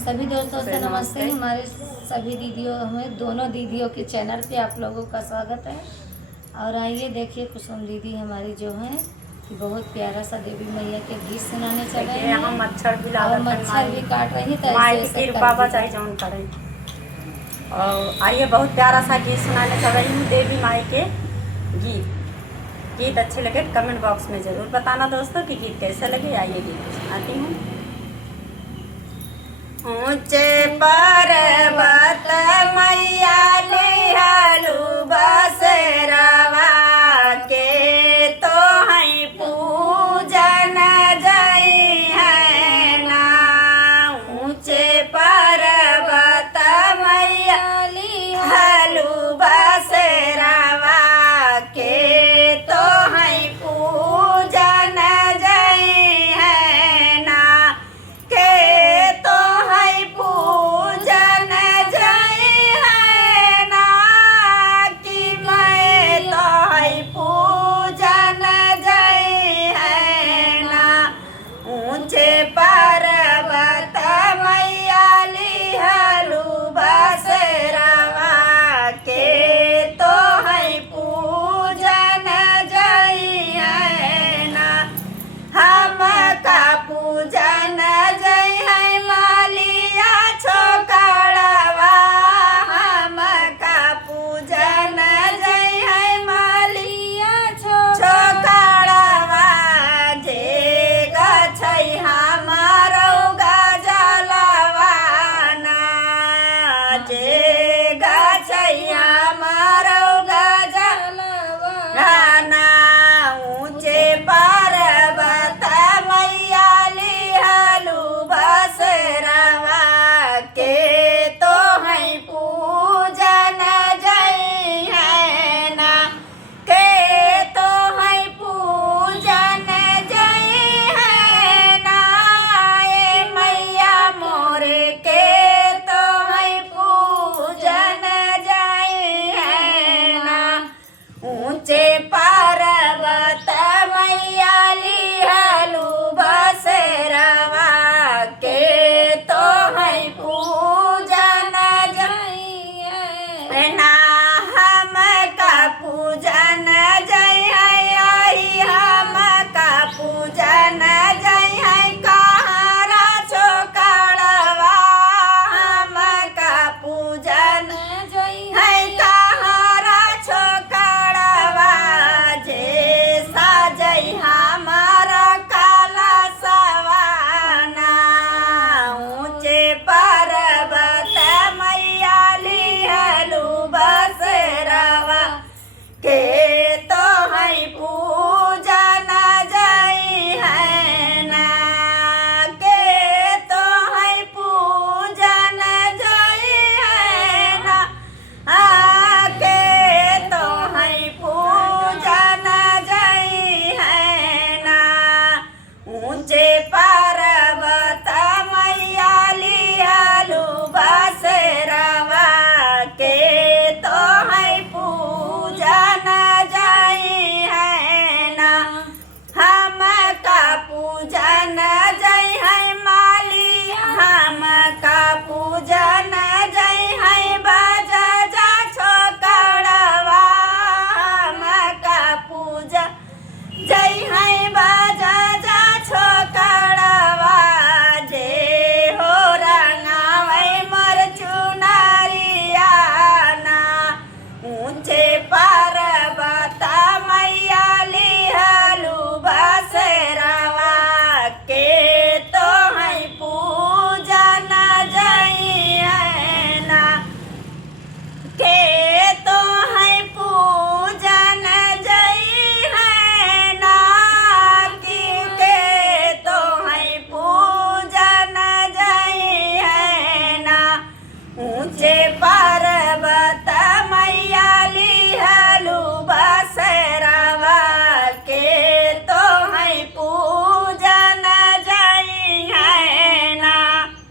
सभी दोस्तों से नमस्ते। हमारे सभी दीदियों, हमें दोनों दीदियों के चैनल पे आप लोगों का स्वागत है। और आइए देखिए, कुसुम दीदी हमारी जो है बहुत प्यारा सा देवी मैया के गीत सुनाने चले हैं। यहाँ मच्छर भी और लागत मच्छर भी काट रही है, तो माई ऐसे की ऐसे कृपा कर बचाई जौन करे। और आइए बहुत प्यारा सा गीत सुनाने चल रही हूँ, देवी माई के गीत अच्छे लगे कमेंट बॉक्स में ज़रूर बताना दोस्तों कि गीत कैसे लगे। आइए गीत सुनाती हूँ। ऊंचे पर्वत मैया